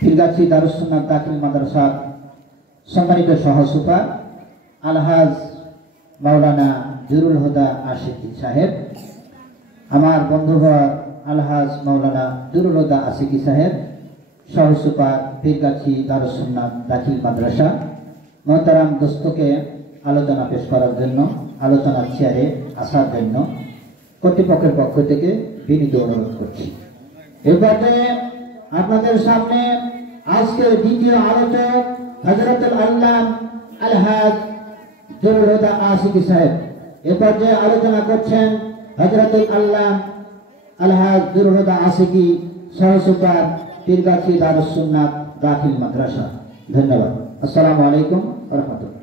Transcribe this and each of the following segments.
ফিরগাছি দারুস সুন্নাত দাখিল মাদ্রাসার সম্মানিত সহসুপার আলহাজ মাওলানা জুরুল হুদা আশিকি সাহেব, আমার বন্ধুঘর আলহাজ মাওলানা জুরুল হুদা আশিকি সাহেব, সহসুপার ফিরগাছি দারুস সুন্নাত দাখিল মাদ্রাসা, মোহতারাম দোস্তকে আলোচনা পেশ করার জন্য, আলোচনার চেয়ারে আসার জন্য কর্তৃপক্ষের পক্ষ থেকে বিনীত অনুরোধ করছি। এবারে আপনাদের সামনে আজকের দ্বিতীয় আলোচক হযরতুল আল্লাম আলহাজ জুরুল হুদা আশিকি সাহেব। এ পর্যায়ে আলোচনা করছেন হযরতুল আল্লাম আলহাজ জুরুল হুদা আশিকি, সহসুপার পীরগাছি দারুস সুন্নাত দাখিল মাদ্রাসা। ধন্যবাদ। আসসালামু আলাইকুম ওয়া রাহমাতুল্লাহ।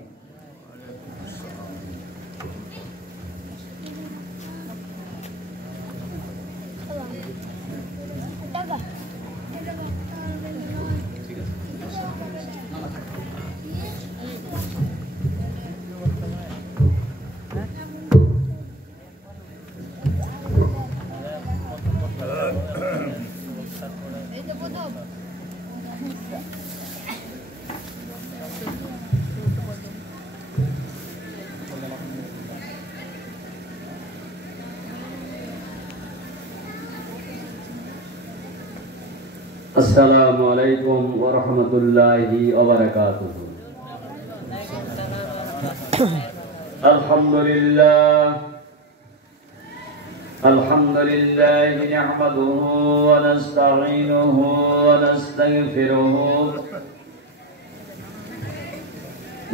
আসসালামু আলাইকুম ওয়া রাহমাতুল্লাহি ওয়া বারাকাতুহু। আলহামদুলিল্লাহ নাহমাদুহু ওয়া নাস্তাঈনুহু ওয়া নাস্তাগফিরুহু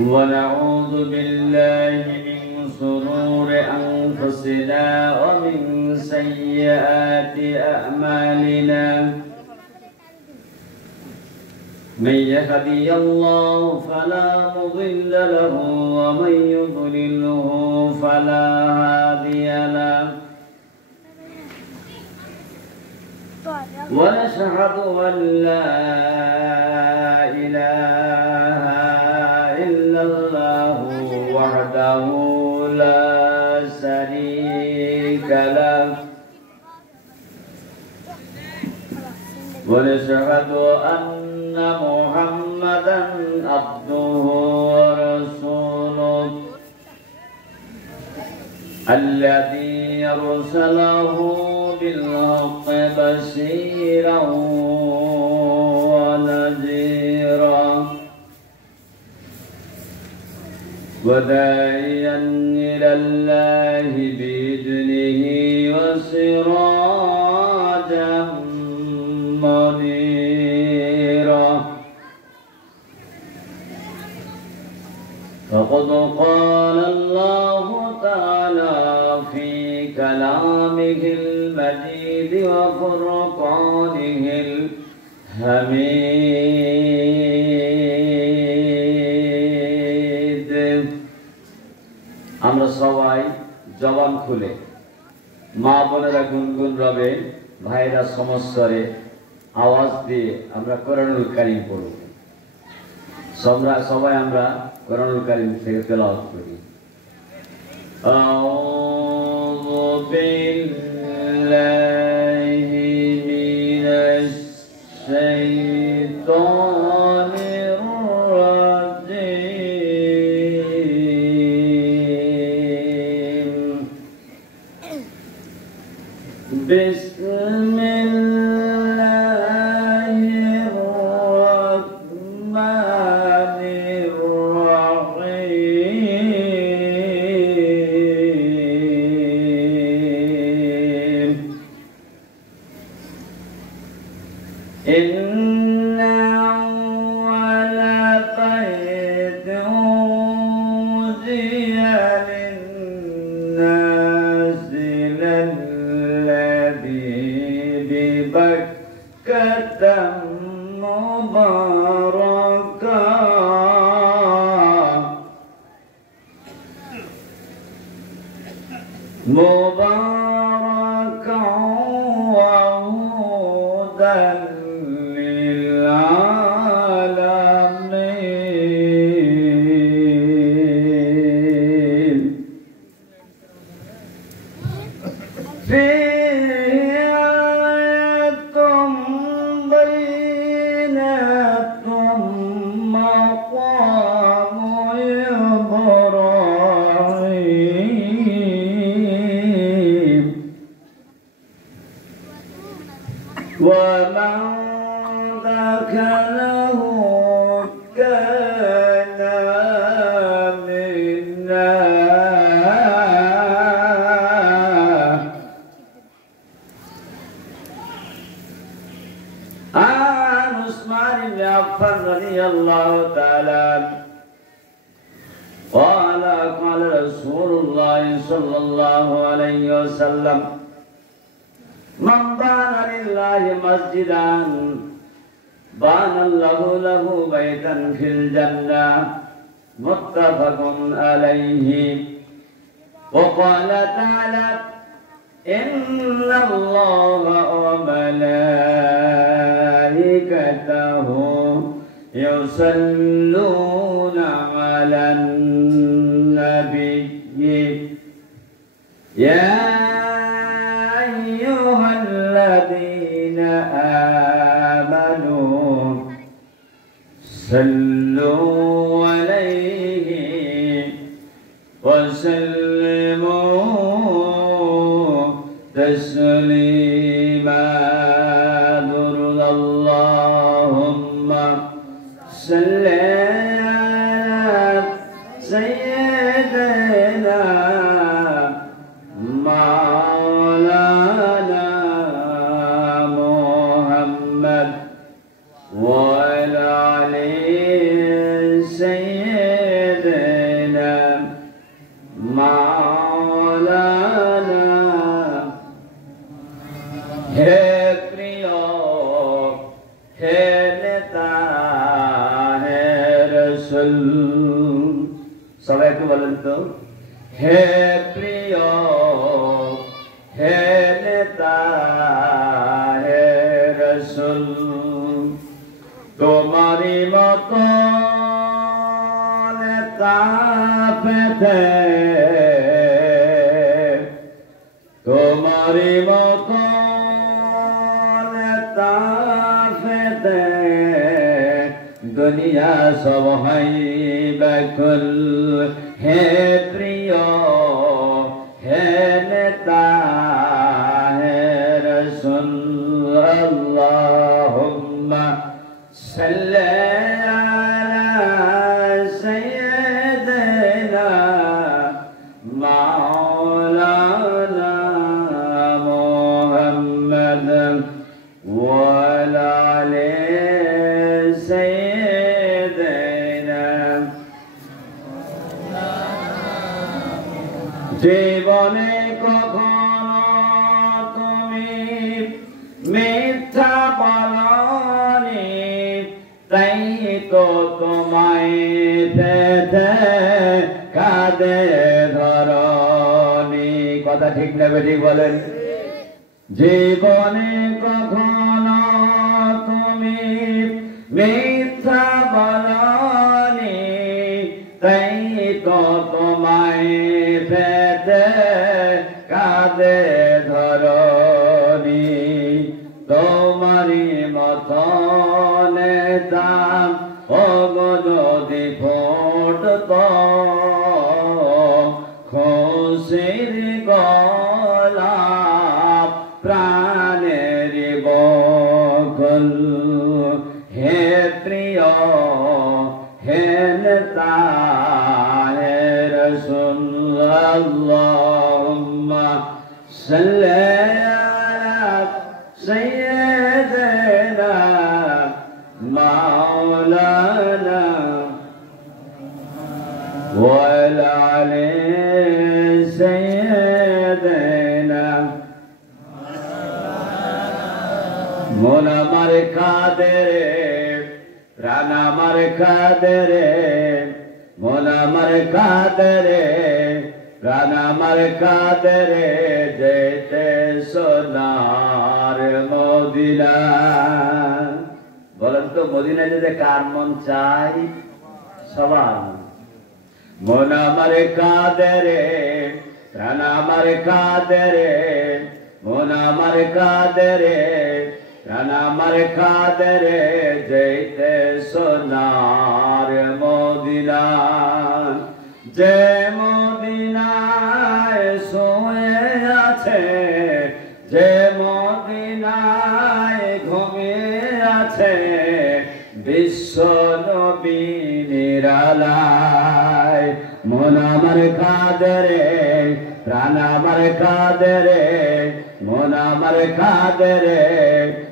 ওয়া নাউযু বিল্লাহি মিন শুরুরি আনফুসিনা ওয়া মিন সাইয়্যাতি আ'মালিনা। من يهدي الله فلا مضل له ومن يضلله فلا هادي له، ونشهد أن لا إله إلا الله وحده لا شريك له، ونشهد أن محمدا عبده ورسوله الذي أرسله بالحق بشيرا ونذيرا وداعيا إلى الله بإذنه وسراجا منيرا. فقد قال الله تعالى في كلامه المجيد وفرقانه الحميد. আমরা সবাই জবান খুলে মা বোনেরা গুনগুন রবে, ভাইরা সমস্বরে আওয়াজ দিয়ে আমরা কোরআনুল কারীম পড়ব। সবাই আমরা কোরআনুল কারীম থেকে তেলাওয়াত করি। আউযু বিল্লাহি মিনাশ শাইতানির রাজীম। বিসমিল্লাহির রাহমানির রাহিম। ইন্না আওয়ালা বাইতিন উযিয়া লিন-নাসি লাল্লাযী বিবাক্কাতা মুবারাকান ওয়া হুদান লিল আলামিন। فيها آيات بينات أكله كان منا عن عثمان بن عفان رضي الله تعالى عنه قال قال رسول الله صلى الله عليه وسلم من بنى لله مسجدا بنى الله له بيتا في الجنة متفق عليه وقال تعالى إن الله وملائكته يصلون على النبي يا أيها الذين آمنوا صلوا عليه وسلموا تسليما درد اللهم صل على سيدنا مولانا محمد وعلى آله سيدنا مولانا হে প্রিয় হে নেতা হে রাসূল সবাই একটু বলেন তো হে প্রিয় হে নেতা হে রাসূল তোমারই মতো নেতা পেতে তোমারই মতো নেতা পেতে দুনিয়া সব হয় ব্যাকুল হে প্রিয় হে নেতা হে রাসূল আল্লাহুম্মা সাল্লি আলা সাইয়্যিদিনা মাওলানা মুহাম্মাদ ওয়া আলা আলি সাইয়্যিদিনা জীবনে কখনো তুমি মিথ্যা বলনি তাই তো তোমায় পেতে কাঁদে ধরনি কথা ঠিক নেবে ঠিক বলেন জীবনে কখনো তুমি মিথ্যা বলনি তাই তো তোমায় পেতে কাঁদে ধরনি তোমারি মতন দাম ও যদি ফোটত খুশির গলা প্রাণের বকুল হে প্রিয় হে নেতা হে রাসূল আল্লাহুম্মা সাল্লি আলা সাইয়্যিদিনা মাওলানা ওয়া আলা আলি সাইয়্যিদিনা মন আমার কাঁদে প্রাণ আমার কাঁদে মন আমার কাঁদে প্রাণ আমার কাঁদে যেতে সোনার মদিনা বলেন তো মদিনা যেতে কার মন চাই সবার মন আমার কাঁদে প্রাণ আমার কাঁদে মন আমার কাঁদে প্রাণ আমার কাঁদে যেতে সোনার মদিনা যে মদিনায় শুয়ে আছে যে মদিনায় ঘুমিয়ে আছে বিশ্ব নবী নিরালায় মন আমার কাঁদে রে প্রাণ আমার কাঁদে রে মন আমার কাঁদে রে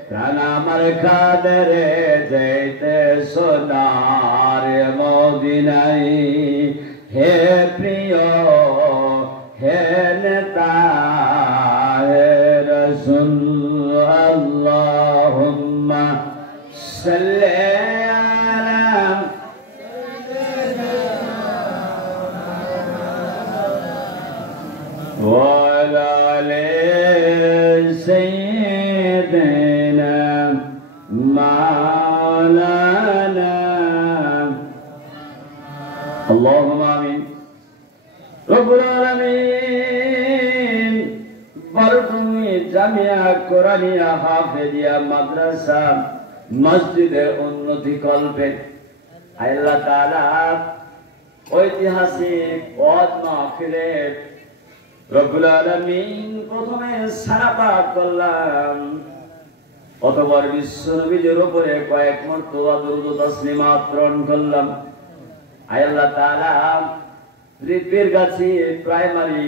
প্রাণ আমার কাঁদে রে যেতে সোনার মদিনায় হে প্রিয় হে নেতা হে রাসূল আল্লাহুম্মা সাল্লি আলা ওয়া আলা আলি সাইয়্যিদিনা মাওলানা আল্লাহুম্মা আমিন রব্বুল আলামিন বারকুমি জামিয়া কোরআনিয়া হাফেজিয়া মাদ্রাসা মসজিদের উন্নতি কল্পে আল্লাহ তাআলা ঐতিহাসিক ওয়াজ মাহফিলে রব্বুল আলামিন প্রথমে সারা পাঠ করলাম অতঃপর বিশ্ব নবীর উপরে কয়েক মর্তবা দরুদ ও তাসলিমাত প্রেরণ করলাম আল্লাহ তাআলা পীরগাছি প্রাইমারি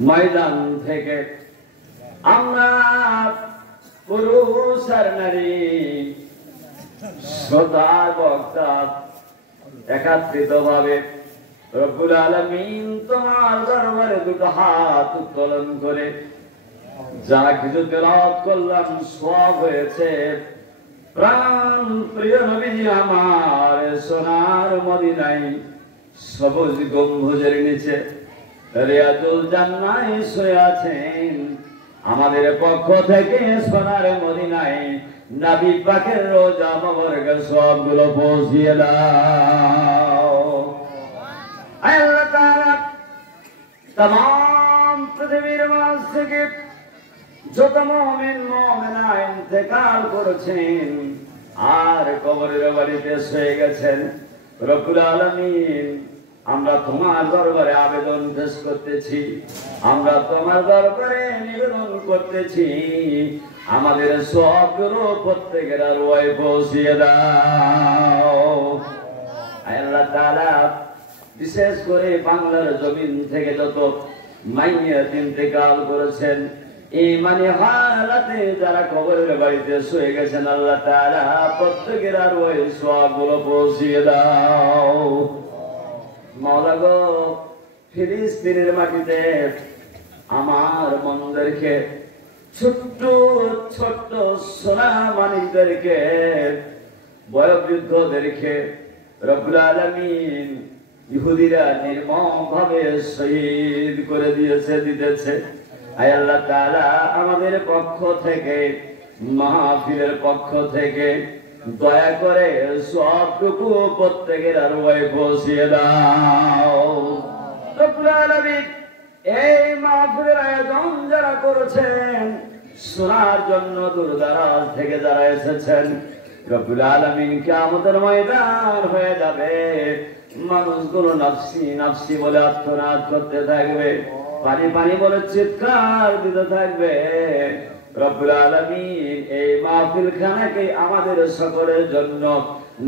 ময়দান থেকে আমরা পুরুষ আর নারী শ্রোতা বক্তা একত্রিত ভাবে রব্বুল আলামিন তোমার দরবারে দুটো হাত উত্তোলন করে যা কিছু তেলাওয়াত করলাম সওয়াব হয়েছে প্রাণ প্রিয় নবীজি আমার সোনার মদিনায় সবুজ গম্বুজের নিচে রিয়াজুল জান্নায় শুয়ে আছেন আমাদের পক্ষ থেকে সোনার মদিনায় নবী পাকের রোজা মোবারকে সবগুলো পৌঁছিয়ে দাও আল্লাহ তাআলা तमाम পৃথিবীর মাঝ থেকে যত মুমিন মুমিনা ইন্তেকাল করেছেন আর কবরের বাড়িতে শুয়ে গেছেন রব্বুল আলামিন আমরা তোমার দরবারে আবেদন পেশ করতেছি আমরা তোমার দরবারে নিবেদন করতেছি আমাদের সবগুলো প্রত্যেকের রুয়ায় পৌঁছিয়ে দাও আল্লাহ তাআলা বিশেষ করে বাংলার জমিন থেকে যত মাইয়াত ইন্তেকাল করেছেন ঈমানি হালাতে যারা কবরের বাড়িতে শুয়ে গেছেন আল্লাহ তাআলা প্রত্যেকের রুয়ায় সওয়াবগুলো পৌঁছিয়ে দাও মাওলা গো ফিলিস্তিনের মাটিতে আমার মনদেরকে ছোট্ট ছোট্ট সোনা মানিকদেরকে বয়োবৃদ্ধদেরকে রব্বুল আলামিন ইহুদিরা নির্মমভাবে শহীদ করে দিতেছে আয় আল্লাহ তাআলা আমাদের পক্ষ থেকে মাহফিলের পক্ষ থেকে দয়া করে সবটুকু প্রত্যেকের রুয়ায় পৌঁছিয়ে দাও রব্বুল আলামিন এই মাহফিলের আয়োজন যারা করেছেন শোনার জন্য দূরদরাজ থেকে যারা এসেছেন রব্বুল আলামিন কিয়ামতের ময়দান হয়ে যাবে মানুষগুলো নাফসি নাফসি বলে আত্মনাদ করতে থাকবে পানি পানি বলে চিৎকার দিতে থাকবে রব্বুল আলামিন এই মাহফিল খানাকে আমাদের সকলের জন্য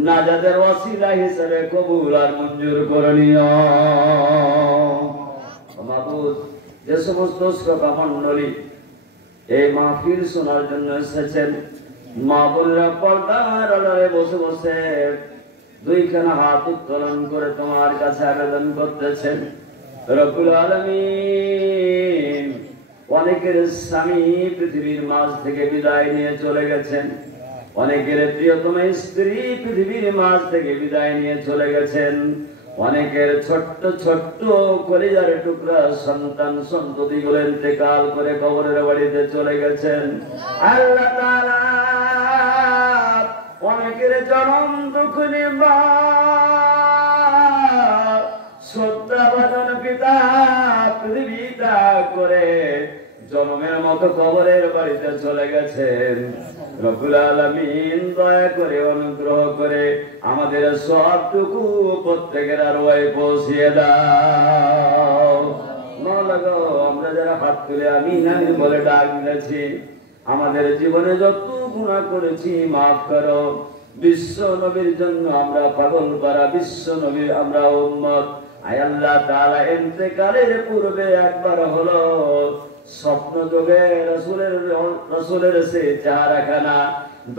নাজাতের ওয়াসিলা হিসেবে কবুল আর মঞ্জুর করে নিও মাবুদ যে সমস্ত শ্রোতা মণ্ডলী এই মাহফিল শোনার জন্য এসেছেন মা বোনেরা পর্দার আড়ালে বসে বসে দুইখানা হাত উত্তোলন করে তোমার কাছে আবেদন করতেছেন রব্বুল আলামিন অনেকের স্বামী পৃথিবীর মাঝ থেকে বিদায় নিয়ে চলে গেছেন অনেকের প্রিয়তম স্ত্রী পৃথিবীর মাঝ থেকে বিদায় নিয়ে চলে গেছেন অনেকের ছোট্ট ছোট্ট কলিজার টুকরা সন্তান সন্ততি গুলো ইন্তেকাল করে কবরের বাড়িতে চলে গেছেন আল্লাহ তাআলা অনেকের জনম দুঃখ নিবা শ্রদ্ধাভাজন পিতা পৃথিবী ত্যাগ করে জনমের মতো কবরের বাড়িতে চলে গেছেন রব্বুল আলামিন দয়া করে অনুগ্রহ করে আমাদের সবটুকু প্রত্যেকের রুয়ায় পৌঁছিয়ে দাও মাওলা গো আমরা যারা হাত তুলে আমিন আমিন বলে ডাক দিয়েছি আমাদের জীবনে যত গুনাহ করেছি মাফ করো। বিশ্ব নবীর জন্য আমরা পাগল পারা, বিশ্ব নবীর আমরা উম্মত। আয় আল্লাহ তাআলা ইন্তেকালের পূর্বে একবার হলো স্বপ্ন যোগে রাসূলের সে চেহারাখানা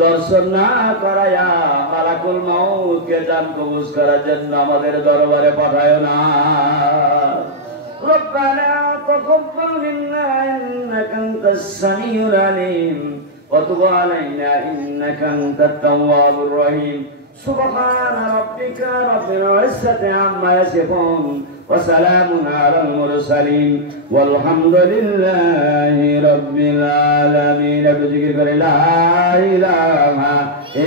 দর্শন না করায়া মালাকুল মাউতকে জান কবজ করার জন্য আমাদের দরবারে পাঠায় না। রব্বানা তাকাব্বাল মিন্না ইন্নাকা আনতাস সামিউল আলিম ওয়া তুব আলাইনা ইন্নাকা আনতাত তাওয়াবুর রহিম। সুবহান রাব্বিকা রাব্বিল ইজ্জাতি আম্মা ইয়াসিফুন ওয়া সালামুন আলাল মুরসালিন ওয়ালহামদুলিল্লাহি রাব্বিল আলামিন। জিকির করে লা ইলাহা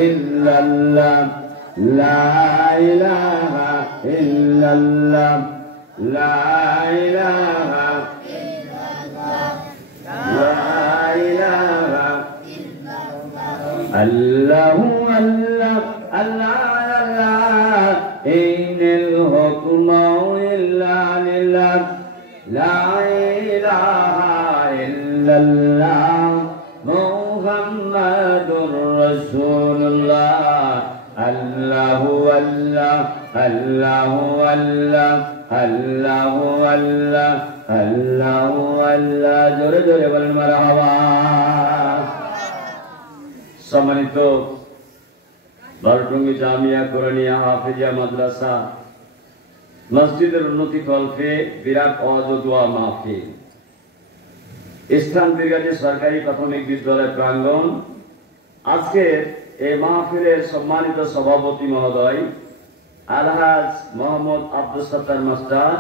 ইল্লাল্লাহ, লা ইলাহা ইল্লাল্লাহ, লা ইলাহা ইল্লাল্লাহ, লা ইলাহা ইল্লাল্লাহ, আল্লাহু আল্লাহ আল্লাহ আল্লাহ, ইনিল হুকমু ইল্লা লিল্লাহ, লা ইলাহা ইল্লাল্লাহ, মুহাম্মাদুর রাসূলুল্লাহ। আল্লাহু আল্লাহ আল্লাহু আল্লাহ আল্লাহু আল্লাহ আল্লাহু আল্লাহ। জোরে জোরে বলেন মারহাবা। সম্মানিত বারটুঙ্গি জামিয়া কোরআনিয়া হাফিজিয়া মাদ্রাসা মসজিদের উন্নতি কল্পে বিরাট অজদোয়া মাহফিল, স্থান বীরগাজী সরকারি প্রাথমিক বিদ্যালয় প্রাঙ্গণ। আজকে এই মাহফিলের সম্মানিত সভাপতি মহোদয় আলহাজ মোহাম্মদ আব্দুল সত্তার মাস্টার,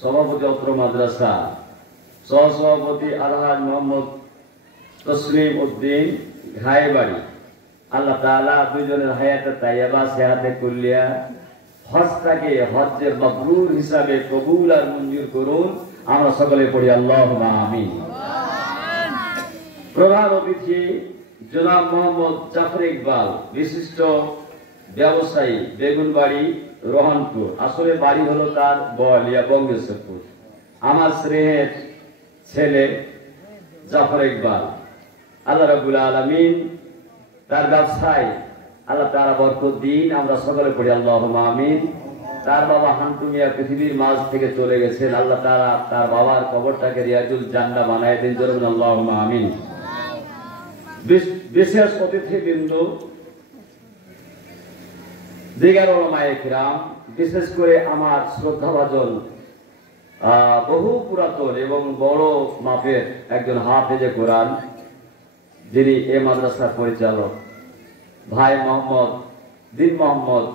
সভাপতি অত্র মাদ্রাসা, সহসভাপতি আলহাজ মোহাম্মদ তসলিম উদ্দিন ঘাইবাড়ি। আল্লাহ তাআলা দুইজনের হায়াতে তাইয়্যিবা সেহাতে কুল্লিয়া হজটাকে হজ্জে মাবরুর হিসাবে কবুল আর মঞ্জুর করুন। আমরা সকলে পড়ি আল্লাহুম্মা আমিন। প্রধান অতিথি জনাব মোহাম্মদ জাফর ইকবাল, বিশিষ্ট ব্যবসায়ী, বেগুনবাড়ি রোহানপুর। আসলে বাড়ি হলো তার বোয়ালিয়া বঙ্গেশ্বরপুর। আমার স্নেহের ছেলে জাফর ইকবাল, আল্লাহ রাব্বুল আলামিন তার ব্যবসায় আল্লাহ তাআলা বরকত দিন। আমরা সকলে পড়ি আল্লাহুম্মা আমিন। তার বাবা হান্টু মিয়া পৃথিবীর মাঝ থেকে চলে গেছেন, আল্লাহ তাআলা তার বাবার কবরটাকে রিয়াজুল জান্নাহ বানায় দিন। জোরে বলুন আল্লাহুম্মা আমিন। বিশেষ অতিথিবৃন্দ, দিগার উলামায়ে কিরাম, বিশেষ করে আমার শ্রদ্ধাভাজন বহু পুরাতন এবং বড় মাপের একজন হাফেজে কোরআন, যিনি এ মাদ্রাসার পরিচালক ভাই মোহাম্মদ দিন মোহাম্মদ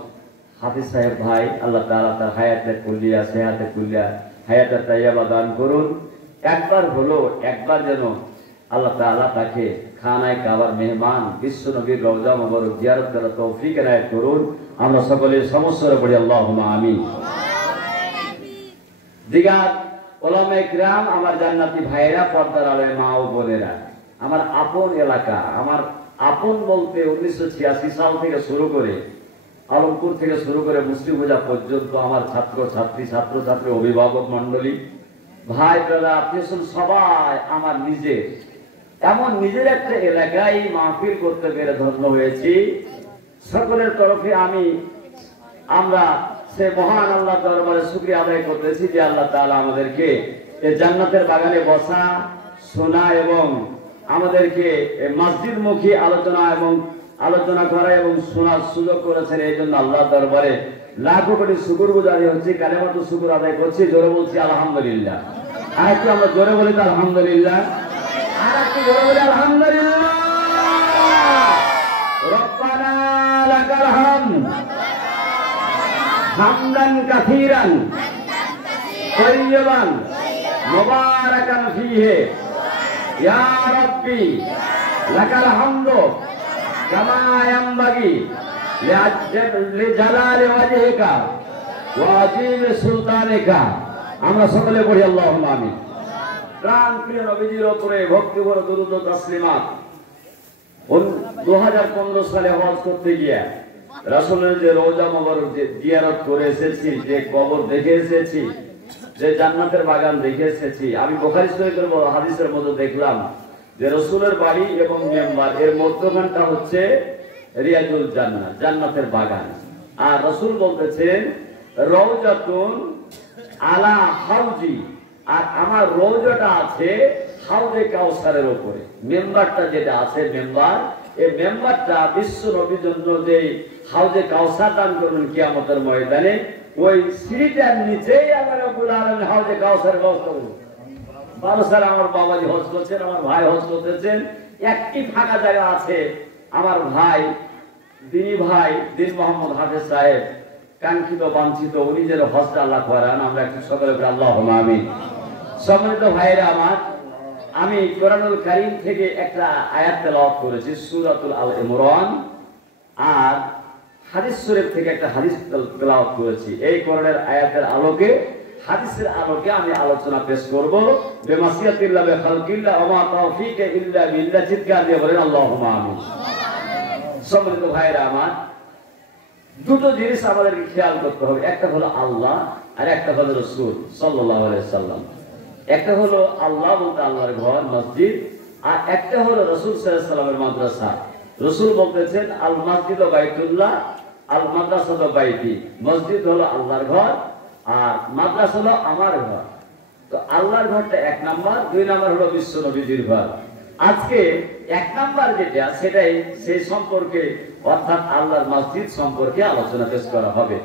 হাফিজ সাহেব ভাই, আল্লাহ তাআলা তার হায়াতে কুল্লিয়া সেহাতে কুল্লিয়া হায়াতে তাইয়্যিবা দান করুন। একবার যেন আল্লাহ তাআলা তাকে খানায়ে কাবার মেহমান বিশ্ব নবীর রওজা মুবারক জিয়ারত করার তৌফিক এনায়েত করুন। আমরা সকলে সমস্যারে পড়ি আল্লাহুম্মা আমিন। দিগার উলামায়ে কিরাম, আমার জান্নাতি ভাইয়েরা, পর্দার আলের মা ও বোনেরা, আমার আপন এলাকা, আমার আপন বলতে 1986 সাল থেকে শুরু করে আলমপুর থেকে শুরু করে মুসলিম পূজা পর্যন্ত আমার ছাত্রছাত্রী অভিভাবক মন্ডলী, ভাই ব্রাদার, আত্মীয়স্বজন সবাই আমার নিজের, এমন নিজের একটা এলাকায় মাহফিল করতে পেরে ধন্য হয়েছি। সকলের তরফে আমরা সে মহান আল্লাহ দরবারে শুকরিয়া আদায় করতেছি যে আল্লাহ তাআলা আমাদেরকে এই জান্নাতের বাগানে বসা, শোনা এবং আমাদেরকে মসজিদমুখী আলোচনা করা এবং শোনার সুযোগ করেছেন। এই জন্য আল্লাহ দরবারে লাখো কোটি শুকরগুজারি হচ্ছে, কালেমাতুশ শুকর আদায় করছি। জোরে বলছি আলহামদুলিল্লাহ। আর একটু আমরা জোরে বলি তো আলহামদুলিল্লাহ, আর একটু জোরে বলি আলহামদুলিল্লাহ। রব্বানা লাকাল হামদ হামদান কাসীরান তাইয়্যিবান মুবারাকান ফীহি ইয়া রাব্বি লাকাল হামদু কামা ইয়ানবাগি লিজালালি ওয়াজহিকা ওয়া আযীমি সুলতানিকা। আমরা সকলে পড়ি আল্লাহুম্মা আমিন। প্রাণ প্রিয় নবীজির উপরে ভক্তি ভরে দুরূদ ও তাসলিমাত। 2015 সালে হজ করতে গিয়ে রাসূলের যে রওজা মুবারক জিয়ারত করে এসেছি, যে কবর দেখে এসেছি, যে জান্নাতের বাগান দেখে এসেছি, আমি বুখারী শরীফের হাদিসের মধ্যে দেখলাম যে রসুলের বাড়ি এবং মেম্বার এর মধ্যখানটা হচ্ছে রিয়াজুল জান্নাত, জান্নাতের বাগান। আর রসুল বলতেছেন রওজাতুন আলা হাউজি, আর আমার রওজাটা আছে হাউজে কাউসারের উপরে। মেম্বারটা যেটা আছে মেম্বার, এই মেম্বারটা বিশ্ব নবীর জন্য যে হাউজে কাউসার দান করবেন কিয়ামতের ময়দানে, ওই সিঁড়িটার নিচেই আমার রব্বুল আলামিন হাউজে কাউসারের ব্যবস্থা করবেন। বারোসার আমার বাবাজি হজ করছেন, আমার ভাই হজ করতেছেন, একটি ফাঁকা জায়গা আছে। আমার ভাই দিনী ভাই দিন মোহাম্মদ হাফেজ সাহেব কাঙ্ক্ষিত বাঞ্ছিত উনি যেন হজটা আল্লাহ করান, আমরা একটু সকলে আল্লাহুম্মা আমিন। সম্মানিত ভাইয়েরা আমার, আমি কোরআনুল কারীম থেকে একটা আয়াত তেলাওয়াত করেছি সূরাতুল আল ইমরান, আর হাদিস শরীফ থেকে একটা হাদিস তেলাওয়াত করেছি। এই কোরআনের আয়াতের আলোকে হাদিসের আলোকে আমি আলোচনা পেশ করব। বিমাসিয়াতিল্লাহ বিখালকিল্লাহ ওয়া মা তাওফীকা ইল্লা বিল্লাহ, চিৎকার দিয়ে বলেন আল্লাহুম্মা আমিন। সম্মানিত ভাইরা আমার, দুটো জিনিস আমাদেরকে খেয়াল করতে হবে, একটা হলো আল্লাহ আর একটা হলো রাসূল সাল্লাল্লাহু আলাইহি সাল্লাম। একটা হলো আল্লাহ বলতে আল্লাহর ঘর মসজিদ, আর একটা হলো রাসূল সাল্লাল্লাহু আলাইহি সাল্লামের মাদ্রাসা। রাসূল বলতেছেন আল মসজিদ বাইতুল্লাহ আল মাদ্রাসা বাইতি, মসজিদ হলো আল্লাহর ঘর আর মাদ্রাসা হলো আমার ঘর। তো আল্লাহর ঘরটা এক নাম্বার, দুই নাম্বার হলো বিশ্ব নবীর ঘর। আজকে এক নাম্বার যেটা সেটাই সেই সম্পর্কে অর্থাৎ আল্লাহর মসজিদ সম্পর্কে আলোচনা পেশ করা হবে।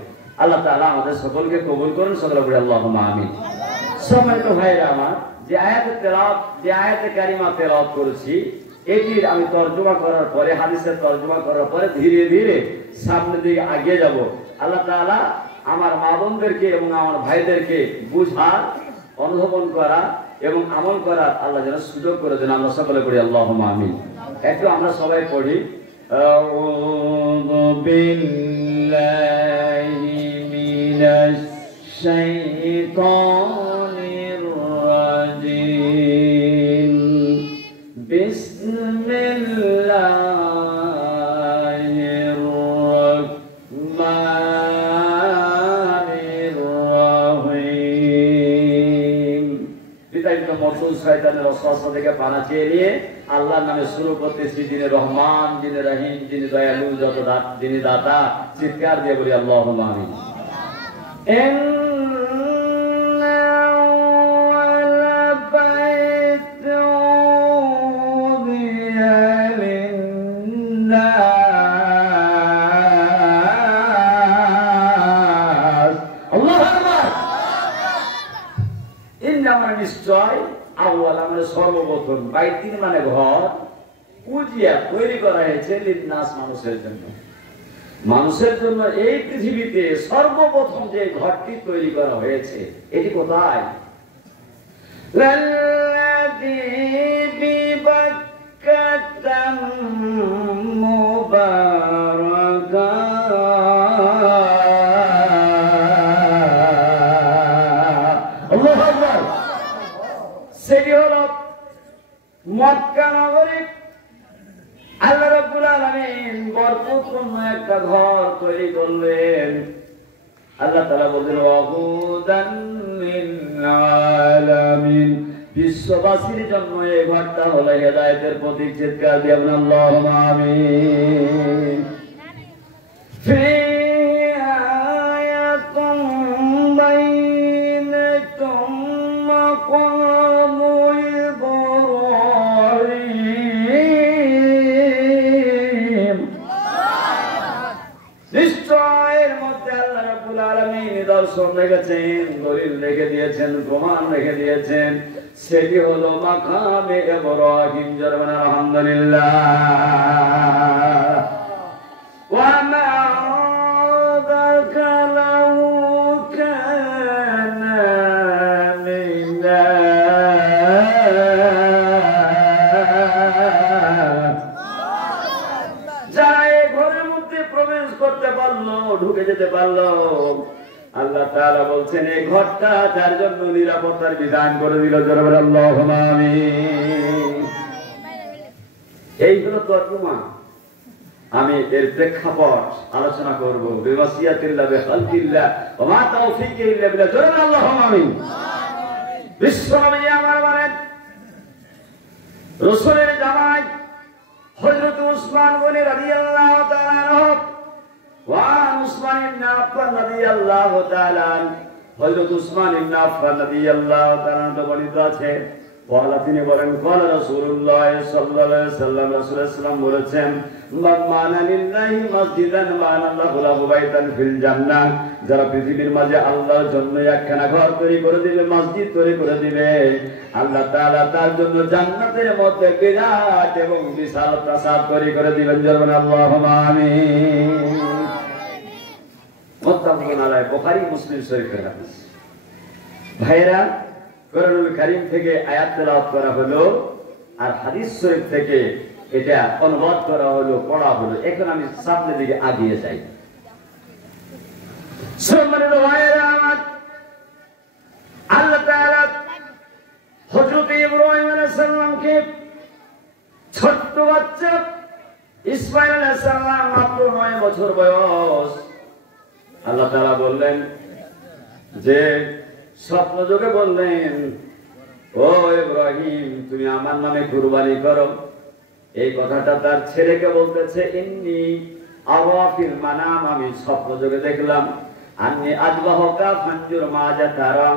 আল্লাহ তাআলা আমাদের সকলকে কবুল করুন, সকলে বলি আল্লাহুম্মা আমিন। সম্মানিত ভাইরা আমার, যে আয়াতে কারিমা তেলাওয়াত করেছি এটির আমি তরজমা করার পরে, হাদিসের তরজমা করার পরে ধীরে ধীরে সামনের দিকে এগিয়ে যাব। আল্লাহ তাআলা আমার মা বোনদেরকে এবং আমার ভাইদেরকে বুঝার, অনুধাবন করা এবং আমল করার আল্লাহ যেন সুযোগ করে দেন। আমরা সকলে পড়ি আল্লাহুম্মা আমিন। একটু আমরা সবাই পড়ি আউযু বিল্লাহি মিনাশ শাইতানির রাজিম, বিসমিল্লাহির রাহমানির রহিম। বিতাড়িত মরসুল শয়তানের ওয়াসওয়াসা থেকে পানা চেয়ে নিয়ে আল্লাহর নামে শুরু করতেছি, যিনি রহমান, যিনি রহিম, যিনি দয়ালু, যত যিনি দাতা। চিৎকার দিয়ে বলি আল্লাহুম্মা আমিন। নিশ্চয় আউয়াল মানে সর্বপ্রথম, বাইতিন মানে ঘর, উজিয়া তৈরি করা হয়েছে লিন্নাস মানুষের জন্য। মানুষের জন্য এই পৃথিবীতে সর্বপ্রথম যে ঘরটি তৈরি করা হয়েছে এটি কোথায়? লাল্লাযী বিবাক্কাতা মুবারাকা, সেটি হলো মক্কা নগরী। আল্লাহ রাব্বুল আলামিন বরকতপূর্ণ একটা ঘর তৈরি করলেন। আল্লাহ তাআলা বলেন ওয়াহুদান লিল আলামিন, বিশ্ববাসীর জন্য এই ঘরটা হলো হেদায়েতের প্রতীক। চিৎকার দিয়ে বলেন আল্লাহুম্মা আমিন। নিদর্শন রেখেছেন, দলিল রেখে দিয়েছেন, প্রমাণ রেখে দিয়েছেন, সেটি হলো মাকামে ইব্রাহিম। জরমান আলহামদুলিল্লাহ। ওয়া মা যাকালাহু কানা লিল্লাহ। যারা এই ঘরের মধ্যে প্রবেশ করতে পারলো, ঢুকে যেতে পারলো, আল্লাহ তাআলা বলছেন এই ঘরটা তার জন্য নিরাপত্তার বিধান করে দিল। জোরে আল্লাহুম্মা আমিন। এই হলো তরজমা। আমি এর প্রেক্ষাপট আলোচনা করব। বিওয়াসিয়াতিল্লাহ বিখালকিল্লাহ ওয়া মা তাওফীকা ইল্লা বিল্লাহ। জোরে আল্লাহুম্মা আমিন। বিশ্বনবী আমার বলেন রাসূলের জামাই হযরত উসমান গনি রাদিয়াল্লাহু তাআলা আনহু ওয়া উসমান ইবনে আফফান রাদিয়াল্লাহু তাআলা হযরত উসমান ইবনে আফফান রাদিয়াল্লাহু তাআলা বর্ণিত আছে বলা তিনি বলেন ক্বালা রাসূলুল্লাহ সাল্লাল্লাহু আলাইহি ওয়াসাল্লাম রাসূলুল্লাহ সাল্লাল্লাহু বলেছেন মা'মানা লিল্লাহি মাসজিদান মা'নাল্লাহু লাহু বাইতান ফিল জান্নাহ যারা পৃথিবীর মাঝে আল্লাহর জন্য একখানা ঘর তৈরি করে দিবে মসজিদ তৈরি করে দিবে আল্লাহ তাআলা তার জন্য জান্নাতের মধ্যে বিরাট এবং বিশাল প্রাসাদ তৈরি করে দিবেন জোরে আল্লাহুম্মা আমিন মুত্তাফাকুন আলাইহি বুখারী মুসলিম শরীফের হাদিস ভাইরা কোরআনুল কারীম থেকে আয়াত তেলাওয়াত করা হলো আর হাদিস শরীফ থেকে এটা অনুবাদ করা হলো পড়া হলো এখন আমি সামনের দিকে এগিয়ে যাই সম্মানিত ভাইরা আমার আল্লাহ তাআলা হযরত ইব্রাহিম আলাইহিস সালামকে ছোট্ট বাচ্চা ইসমাঈল আলাইহিস সালাম মাত্র 9 বছর বয়স আল্লাহ তাআলা বললেন যে স্বপ্ন যোগে বললেন ও ইব্রাহিম তুমি আমার নামে কুরবানি করো এই কথাটা তার ছেলেকে বলতেছে ইন্নী আওয়াফিল মানাম আমি স্বপ্ন যোগে দেখলাম আন্নী আযবাহুকা ফানজুর মাজা তারা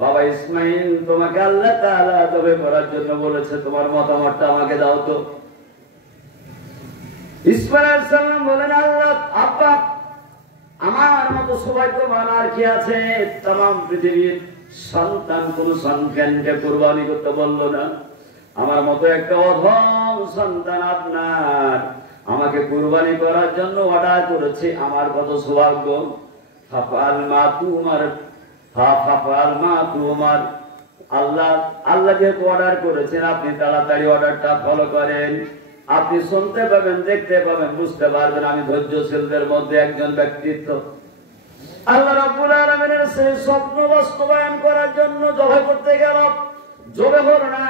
বাবা ইসমাঈল তোমাকে আল্লাহ তাআলা জবে করার জন্য বলেছে তোমার মতামতটা আমাকে দাও তো ইসমাঈল আলাইহিস সালাম বলেন আল্লাহ আব্বা আমার মতো সৌভাগ্যবান আর কি আছে तमाम পৃথিবীর সন্তান কোন সন্তানকে কুরবানি করতে বললো না আমার মতো একটা অধম সন্তান আপনার আমাকে কুরবানি করার জন্য অর্ডার করেছে আমার কত সৌভাগ্য ফাফাল মা তুমার আল্লাহ যেহেতু অর্ডার করেছেন আপনি তাড়াতাড়ি অর্ডারটা ফলো করেন আপনি শুনতে পাবেন দেখতে পাবেন বুঝতে পারবেন আমি ধৈর্যশীলদের মধ্যে একজন ব্যক্তিত্ব আল্লাহ রাব্বুল আলামিনের সেই স্বপ্ন বাস্তবায়ন করার জন্য জবাই করতে গেল জবাই হলো না